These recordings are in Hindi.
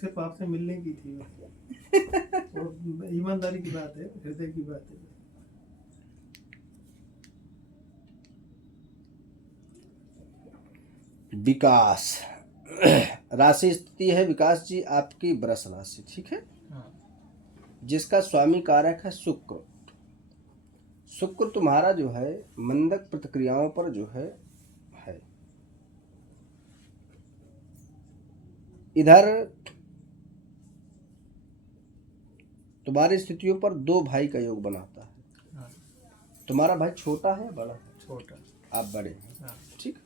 सिर्फ आपसे मिलने की थी बस। और ईमानदारी की बात है, हृदय की बात है। विकास राशि स्थिति है विकास जी आपकी वृष राशि, ठीक है, जिसका स्वामी कारक है शुक्र। शुक्र तुम्हारा जो है मंदक प्रतिक्रियाओं पर जो है इधर तुम्हारी स्थितियों पर दो भाई का योग बनाता है। तुम्हारा भाई छोटा है बड़ा है? छोटा। आप बड़े हैं, ठीक है।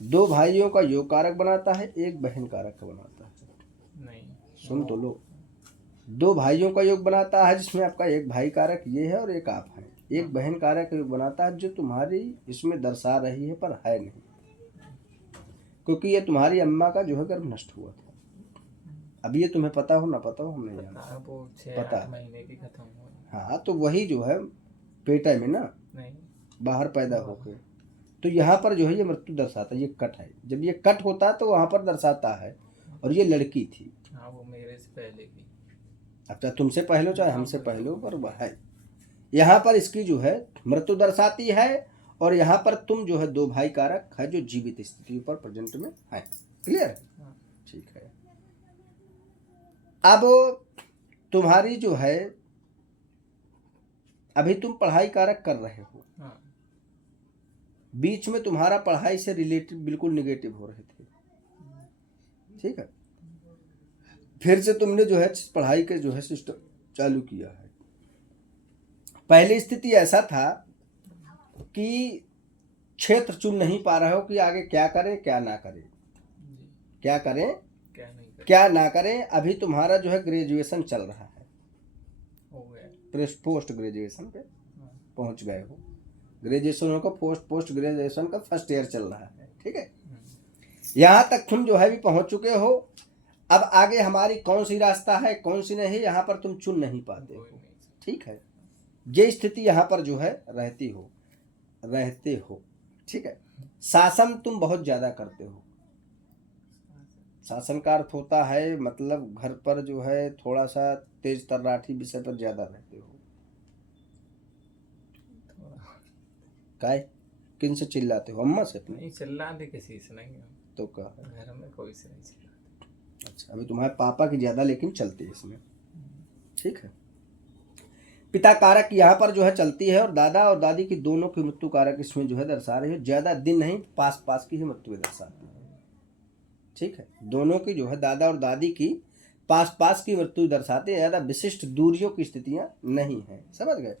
दो भाइयों का योग कारक बनाता है, एक बहन कारक बनाता है। नहीं, सुन तो लो, दो भाइयों का योग बनाता है जिसमें आपका एक भाई कारक ये है और एक आप है। एक बहन कारक योग बनाता है जो तुम्हारी इसमें दर्शा रही है पर है नहीं, क्योंकि ये तुम्हारी अम्मा का जो है गर्भ नष्ट हुआ था। अब ये तुम्हें पता हो ना पता हो, हम नहीं जानते, वो पता 6-8 महीने की खत्म हुई। हाँ, तो वही जो है पेटा में ना नहीं, बाहर पैदा होके, तो यहाँ पर जो है ये मृत्यु दर्शाता है। ये कट है, जब ये कट होता है तो वहाँ पर दर्शाता है। और ये लड़की थी। हाँ, वो मेरे से पहले की। अब चाहे तुमसे पहले हो चाहे हमसे पहले हो, पर वह है यहाँ पर इसकी जो है मृत्यु दर्शाती है। और यहाँ पर तुम जो है दो भाई कारक है जो जीवित स्थिति पर प्रेजेंट में है। क्लियर? ठीक है। अब तुम्हारी जो है अभी तुम पढ़ाई कारक कर रहे हो, बीच में तुम्हारा पढ़ाई से रिलेटेड बिल्कुल निगेटिव हो रहे थे, ठीक है। फिर से तुमने जो है पढ़ाई के जो है सिस्टम चालू किया है। पहली स्थिति ऐसा था कि क्षेत्र चुन नहीं पा रहे हो कि आगे क्या करें क्या ना करें, क्या करें क्या ना करें। अभी तुम्हारा जो है ग्रेजुएशन चल रहा है, पोस्ट ग्रेजुएशन पे पहुंच गए हो। ग्रेजुएशन का पोस्ट ग्रेजुएशन का फर्स्ट ईयर चल रहा है, ठीक है। यहाँ तक तुम जो है भी पहुंच चुके हो। अब आगे हमारी कौन सी रास्ता है कौन सी नहीं, यहाँ पर तुम चुन नहीं पाते हो, ठीक है। ये स्थिति यहाँ पर जो है रहते हो, ठीक है। शासन तुम बहुत ज्यादा करते हो। शासन का अर्थ होता है मतलब घर पर जो है थोड़ा सा तेज तर्राठी विषय पर ज्यादा रहते हो। काय किन से चिल्लाते हो? अम्मा से? नहीं चिल्लाते किसी से नहीं, तो क्या घर में कोई से नहीं चिल्लाते। अच्छा, अभी तुम्हारे पापा की ज्यादा लेकिन चलती है इसमें, ठीक है। पिता कारक यहाँ पर जो है चलती है और दादा और दादी की दोनों की मृत्यु कारक इसमें जो है दर्शा रही है। ज्यादा दिन नहीं, पास की ही मृत्यु दर्शाती है, ठीक है। दोनों की जो है दादा और दादी की पास की मृत्यु दर्शाते हैं, ज्यादा विशिष्ट दूरियों की स्थितियां नहीं है। समझ गए?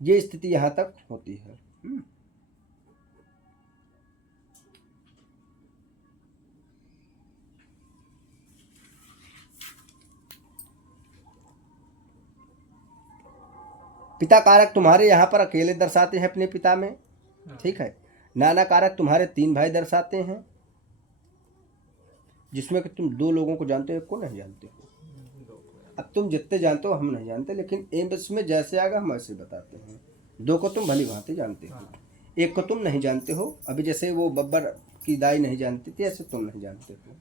ये स्थिति यहाँ तक होती है। पिता कारक तुम्हारे यहाँ पर अकेले दर्शाते हैं अपने पिता में, ठीक है। नाना कारक तुम्हारे 3 भाई दर्शाते हैं, जिसमें कि तुम 2 लोगों को जानते हो, एक को नहीं जानते हो। अब तुम जितने जानते हो हम नहीं जानते, लेकिन एम्स में जैसे आएगा हम ऐसे बताते हैं। 2 को तुम भली भांति जानते हो, एक को तुम नहीं जानते हो। अभी जैसे वो बब्बर की दाई नहीं जानती थी, ऐसे तुम नहीं जानते हो,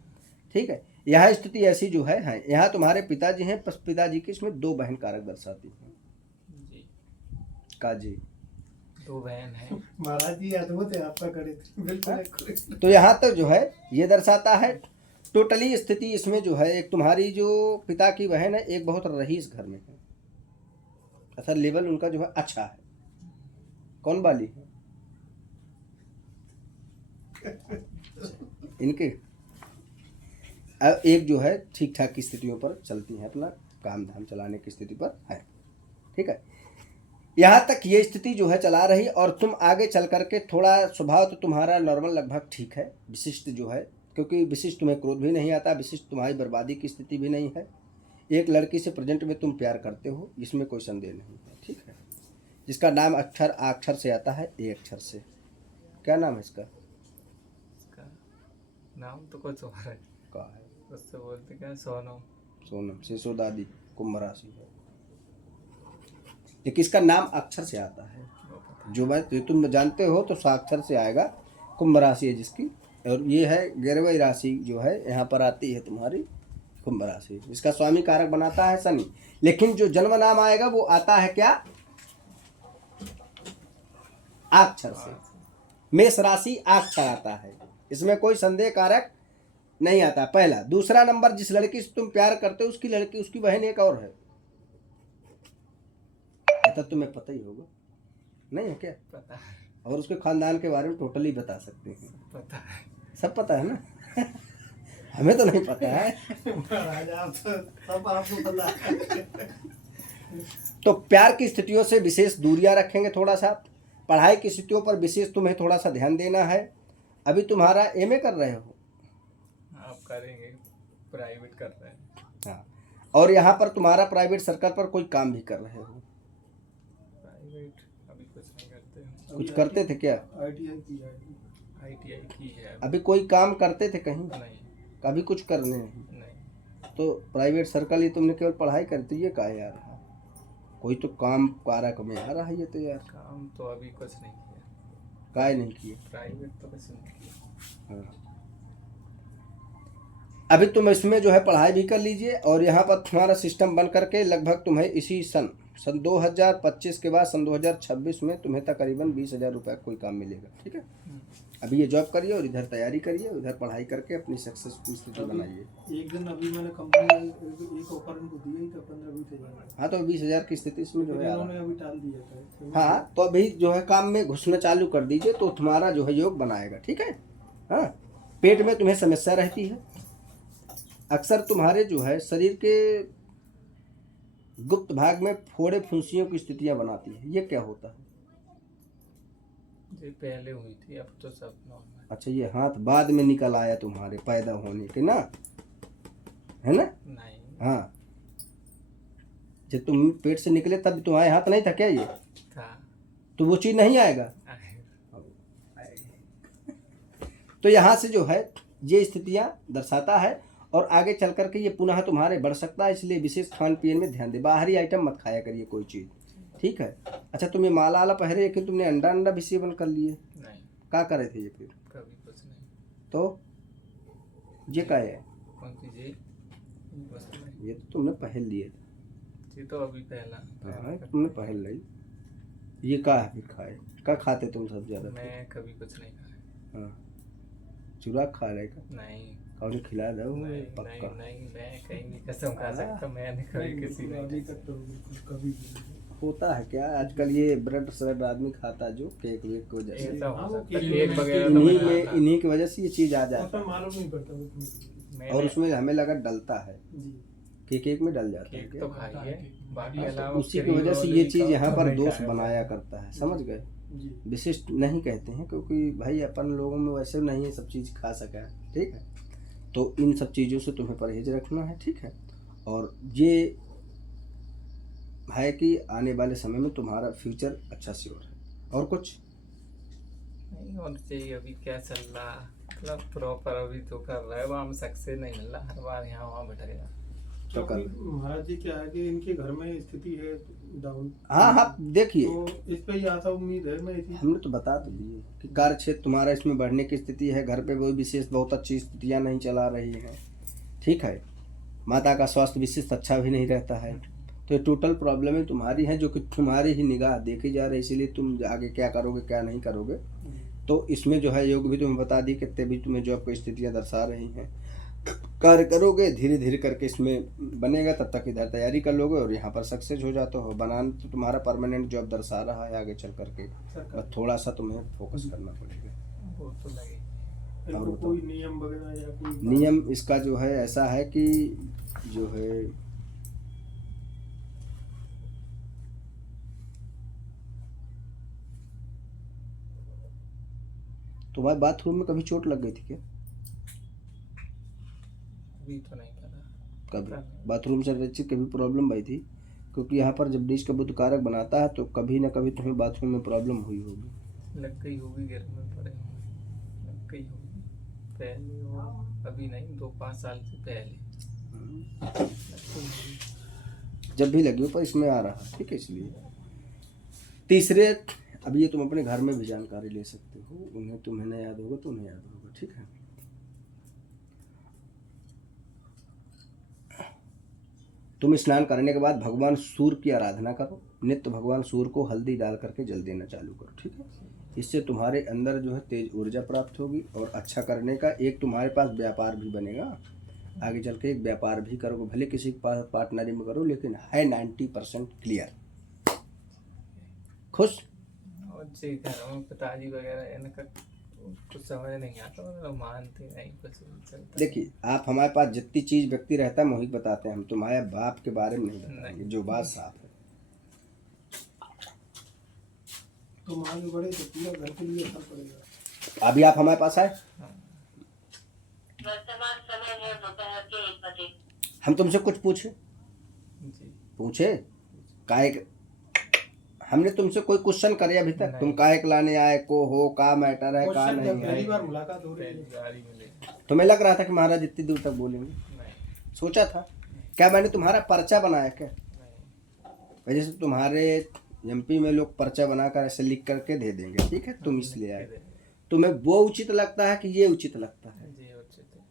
ठीक है। यहाँ स्थिति ऐसी जो है यहाँ तुम्हारे पिताजी हैं, पिताजी की इसमें 2 बहन कारक दर्शाती हैं। काजी 2 बहन है महाराज जी, अद्भुत है आपका गणित, बिल्कुल। तो यहाँ तक जो है ये दर्शाता है टोटली स्थिति इसमें जो है। एक तुम्हारी जो पिता की बहन है, एक बहुत रईस घर में है, अच्छा लेवल उनका जो है अच्छा है। कौन वाली है? इनके एक जो है ठीक ठाक की स्थितियों पर चलती है, अपना काम धाम चलाने की स्थिति पर है, ठीक है। यहाँ तक ये स्थिति जो है चला रही। और तुम आगे चल करके थोड़ा स्वभाव तो तुम्हारा नॉर्मल लगभग ठीक है, विशिष्ट जो है, क्योंकि विशिष्ट तुम्हें क्रोध भी नहीं आता, विशिष्ट तुम्हारी बर्बादी की स्थिति भी नहीं है। एक लड़की से प्रेजेंट में तुम प्यार करते हो, इसमें कोई संदेह नहीं है, ठीक है। जिसका नाम अक्षर से आता है, ए अक्षर से। क्या नाम है इसका? नाम तो कुछ और है। क्या है? उससे बोलते क्या? सोनम सिसोदादी, कुंभ राशि है। लेकिन इसका नाम अक्षर से आता है, जो बात तुम जानते हो तो साक्षर से आएगा। कुंभ राशि है जिसकी, और ये है 11वीं राशि जो है यहाँ पर आती है तुम्हारी कुंभ राशि, इसका स्वामी कारक बनाता है शनि। लेकिन जो जन्म नाम आएगा वो आता है क्या, अक्षर से। मेष राशि अक्षर आता है, इसमें कोई संदेह कारक नहीं आता। पहला। दूसरा नंबर, जिस लड़की से तुम प्यार करते हो उसकी लड़की, उसकी बहन एक और है, तो तुम्हें पता ही होगा, नहीं है क्या? पता है। और उसके खानदान के बारे में टोटली बता सकते हैं। पता है, सब पता है ना। हमें तो नहीं पता है। तो प्यार की स्थितियों से विशेष दूरियां रखेंगे थोड़ा सा। पढ़ाई की स्थितियों पर विशेष तुम्हें थोड़ा सा ध्यान देना है। अभी तुम्हारा एमए कर रहे हो, आप करेंगे, प्राइवेट कर रहे हैं। हाँ, और यहाँ पर तुम्हारा प्राइवेट सर्कल पर कोई काम भी कर रहे हो। प्राइवेट अभी कुछ नहीं करते हैं। कुछ करते थे क्या? आईटीआई की है। अभी कोई काम करते थे कहीं? नहीं। कभी कुछ करने नहीं। तो प्राइवेट सर्कल ही तुमने केवल पढ़ाई करती, ये का यार, कोई तो काम कारक में आ रहा है ये तो यार। काम तो अभी कुछ नहीं किया। काय नहीं किए? प्राइवेट तो कुछ नहीं किया। हाँ, अभी तुम इसमें जो है पढ़ाई भी कर लीजिए, और यहाँ पर तुम्हारा सिस्टम बन करके लगभग तुम्हें इसी सन 2025 के बाद सन 2026 में तुम्हें तकरीबन 20,000 रुपये कोई काम मिलेगा। ठीक है, अभी ये जॉब करिए और इधर तैयारी करिए, उधर पढ़ाई करके अपनी सक्सेस की स्थिति बनाइए। एक दिन अभी मैंने कंपनी एक ऑफर इनको दिया ही था 15-20 हज़ार। हाँ, तो 20,000 की स्थिति इसमें जो है उन्होंने अभी टाल दिया था। हाँ, तो अभी जो है काम में घुसना चालू कर दीजिए, तो तुम्हारा जो है योग बनाएगा। ठीक है। हाँ, पेट में तुम्हें समस्या रहती है, अक्सर तुम्हारे जो है शरीर के गुप्त भाग में फोड़े फुंसियों की स्थितियां बनाती है, ये क्या होता है? ये पहले हुई थी, अब तो सब नॉर्मल। अच्छा, ये हाथ बाद में निकल आया तुम्हारे पैदा होने के ना, है ना? नहीं। हाँ, जब तुम पेट से निकले तब तुम्हारे हाथ नहीं था क्या? ये था। तो वो चीज नहीं आएगा। तो यहाँ से जो है ये स्थितियां दर्शाता है, और आगे चल करके ये पुनः तुम्हारे बढ़ सकता है, इसलिए विशेष खान पीन में ध्यान दे। बाहरी आइटम मत खाया करिए कोई चीज़। ठीक है। अच्छा, तुम ये माला आला पहरे, लेकिन तुमने अंडा भी सेवन कर लिए? नहीं। क्या करे थे ये फिर? कभी कुछ नहीं। तो ये क्या है? कौन सी जी? बस नहीं। ये तो तुमने पहन लिए। ये तो अभी पहला। हाँ, तुमने पहन ली। ये क्या है फिर खाए? क्या खाते तुम सब ज्यादा? मैं कभी कुछ नहीं खाया। हाँ, चूरा खा रहे का? नहीं। कौन खिला दो? नहीं, पक्का नहीं, मैं कहीं नहीं कसम खा सकता, मैंने कभी किसी ने। अभी तक तो कभी होता है क्या आजकल, ये ब्रेड श्रेड आदमी खाता है जो केक वेक की वजह से, ऐसा हो सकता है, केक केक वगैरह तो इन्हीं मैं में खाता। इन्हीं की वजह से ये चीज आ जाता है, मालूम नहीं पड़ता। और उसमें हमें लगा डलता है कि केक में डल जाता है केक क्या? तो खाई है, बाकी तो अलावा उसी की वजह से ये चीज यहाँ पर दोष खाया। बनाया करता है, समझ गए? विशिष्ट नहीं कहते हैं, क्योंकि भाई अपन लोगों में वैसे नहीं ये सब चीज खा सका है। ठीक है, तो इन सब चीज़ों से तुम्हें परहेज रखना है। ठीक है, और ये है कि आने वाले समय में तुम्हारा फ्यूचर अच्छा श्योर है। और कुछ नहीं और चाहिए। अभी क्या चल रहा, मतलब प्रॉपर अभी तो कर रहा है, वहाँ में सक्सेस नहीं मिल रहा, हर बार यहाँ वहाँ भटक गया। महाराज जी क्या है कि इनके घर में स्थिति है डाउन। हाँ हाँ, देखिए तो इस पे ही आशा उम्मीद है। मैं हमने तो बता तो दिए कि कार्य क्षेत्र तुम्हारा इसमें बढ़ने की स्थिति है, घर पे वो विशेष बहुत अच्छी स्थितियाँ नहीं चला रही हैं। ठीक है, माता का स्वास्थ्य विशेष अच्छा भी नहीं रहता है, तो ये टोटल प्रॉब्लम है तुम्हारी है, जो कि तुम्हारी ही निगाह देखी जा रही है, इसीलिए तुम आगे क्या करोगे क्या नहीं करोगे। तो इसमें जो है योग भी तुम्हें बता दी, कितने भी तुम्हें जॉब की स्थितियाँ दर्शा रही हैं। कार्य करोगे धीरे धीरे करके इसमें बनेगा, तब तक इधर तैयारी कर लोगे और यहाँ पर सक्सेस हो जाते हो। बनाना तो तुम्हारा परमानेंट जॉब दर्शा रहा है आगे चल करके, बस थोड़ा सा तुम्हें फोकस करना पड़ेगा। वो तो लगे। और कोई नियम वगैरह या कोई नियम इसका जो है ऐसा है कि जो है तुम्हारे बाथरूम में कभी चोट लग गई थी क्या? अभी तो नहीं पता। कभी बाथरूम से रिलेटेड कभी प्रॉब्लम आई थी? क्योंकि यहाँ पर जब डिश का बुध कारक बनाता है तो कभी ना कभी तुम्हें बाथरूम में प्रॉब्लम हुई होगी। लग गई होगी, घर में पड़े होंगे, लग गई होगी पहले, और अभी नहीं, 2-5 साल से पहले। जब भी लगी हो पर इसमें आ रहा है। ठीक है, इसलिए तीसरे, अब ये तुम अपने घर में भी जानकारी ले सकते हो, उन्हें तुम्हें नहीं याद होगा तो उन्हें याद होगा। ठीक है, तुम स्नान करने के बाद भगवान सूर्य की आराधना करो, नित्य भगवान सूर्य को हल्दी डाल करके जल देना चालू करो, ठीक है। इससे तुम्हारे अंदर जो है तेज ऊर्जा प्राप्त होगी और अच्छा करने का एक तुम्हारे पास व्यापार भी बनेगा। आगे चल के एक व्यापार भी करोगे, भले किसी के पास पार्टनरी में करो, लेकिन है 90% क्लियर। खुश? और जी घर में पिताजी वगैरह इनका कुछ समझ नहीं आता, मतलब मानते नहीं, कुछ नहीं चलता। देखिए, आप हमारे पास जितनी चीज व्यक्ति रहता है वही बताते हैं, हम तुम्हारे बाप के बारे में नहीं बताएंगे, जो बात साफ है। तुम आगे बढ़े तो पूरा घर के लिए असर पड़ेगा। अभी आप हमारे पास आए, वर्तमान समय है दोपहर के 1 बजे। हम तुमसे कुछ पूछे? जी पूछे? काहे हमने तुमसे कोई क्वेश्चन करे अभी तक? नहीं। तुम काहे के लाने आए को हो, का मैटर है, का क्वेश्चन जब नहीं पहली है? बार मुलाकात हो रही पहली है। बार ही मिले। तुम्हें लग रहा था कि महाराज इतनी दूर तक बोलेंगे? नहीं सोचा था क्या? मैंने तुम्हारा पर्चा बनाया क्या? नहीं जैसे तुम्हारे एमपी में लोग पर्चा बनाकर ऐसे लिख करके दे देंगे, ठीक है, तुम इसलिए आए। तुम्हें वो उचित लगता है कि ये उचित लगता है? जी उचित है।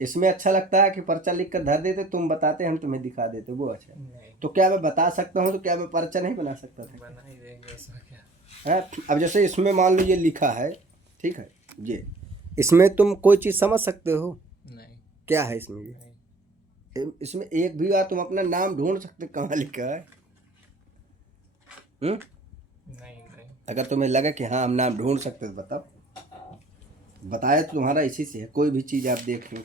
इसमें अच्छा लगता है कि पर्चा लिख कर धर देते, तुम बताते, हम तुम्हें दिखा देते, वो अच्छा। नहीं तो क्या मैं बता सकता हूँ तो क्या मैं पर्चा नहीं बना सकता था? बना ही देंगे, उसमें क्या। है? अब जैसे इसमें मान लो ये लिखा है, ठीक है, ये इसमें तुम कोई चीज़ समझ सकते हो? नहीं क्या है इसमें? ये नहीं इसमें एक भी बार तुम अपना नाम ढूंढ सकते कहाँ लिखा है? नहीं नहीं अगर तुम्हें लगे कि हाँ हम नाम ढूंढ सकते तो बताओ। बताया तो तुम्हारा इसी से है। कोई भी चीज़ आप देख लो,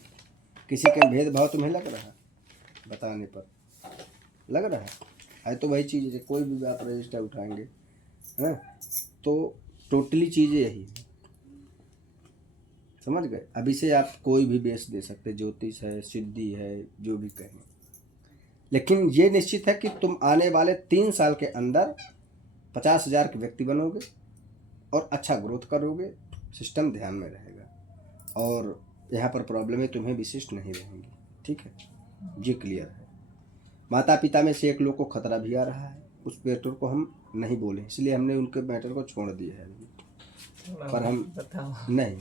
किसी का भेदभाव तुम्हें लग रहा है बताने पर? लग रहा है तो वही चीज़ है। कोई भी आप रजिस्टर उठाएंगे, हैं, तो टोटली चीज़ें यही है, समझ गए? अभी से आप कोई भी बेच दे सकते, ज्योतिष है, सिद्धि है, जो भी कहें, लेकिन ये निश्चित है कि तुम आने वाले 3 साल के अंदर 50,000 के व्यक्ति बनोगे और अच्छा ग्रोथ करोगे। सिस्टम ध्यान में रहेगा और यहाँ पर प्रॉब्लमें तुम्हें विशिष्ट नहीं रहेंगी, ठीक है, ये क्लियर है। माता पिता में से एक लोग को खतरा भी आ रहा है, उस मैटर को हम नहीं बोले, इसलिए हमने उनके मैटर को छोड़ दिया है अभी। थोड़ा पर हम बताओ। नहीं,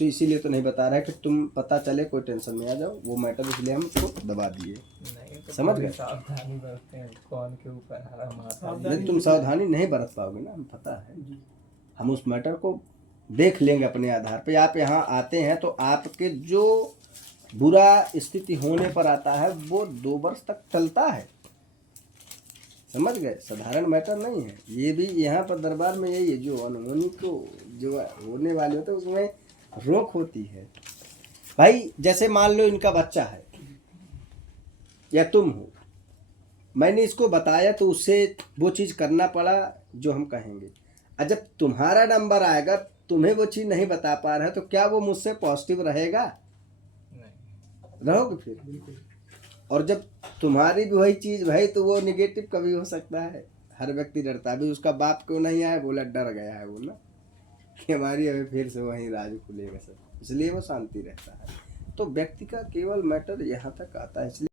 इसीलिए तो नहीं बता रहा है कि तुम पता चले कोई टेंशन में आ जाओ, वो मैटर इसलिए हम उसको दबा दिए। नहीं तो समझ गए? सावधानी बरतते हैं, कौन के ऊपर हरा माता। नहीं, तुम सावधानी नहीं बरत पाओगे ना, हम पता है। हम उस मैटर को देख लेंगे अपने आधार पे। आप यहाँ आते हैं तो आपके जो बुरा स्थिति होने पर आता है वो 2 वर्ष तक चलता है, समझ गए? साधारण मैटर नहीं है ये भी। यहाँ पर दरबार में यही है, जो अनहोनी को जो होने वाले होते हैं उसमें रोक होती है। भाई जैसे मान लो इनका बच्चा है या तुम हो, मैंने इसको बताया तो उससे वो चीज़ करना पड़ा जो हम कहेंगे। और जब तुम्हारा नंबर आएगा, तुम्हें वो चीज़ नहीं बता पा रहा है, तो क्या वो मुझसे पॉजिटिव रहेगा? नहीं रहोगे फिर। और जब तुम्हारी भी वही चीज़ भाई, तो वो निगेटिव कभी हो सकता है। हर व्यक्ति डरता है। अभी उसका बाप क्यों नहीं आया, बोला डर गया है वो ना कि हमारी अभी फिर से वहीं राज खुलेगा सब, इसलिए वो शांति रहता है। तो व्यक्ति का केवल मैटर यहाँ तक आता है, इसलिए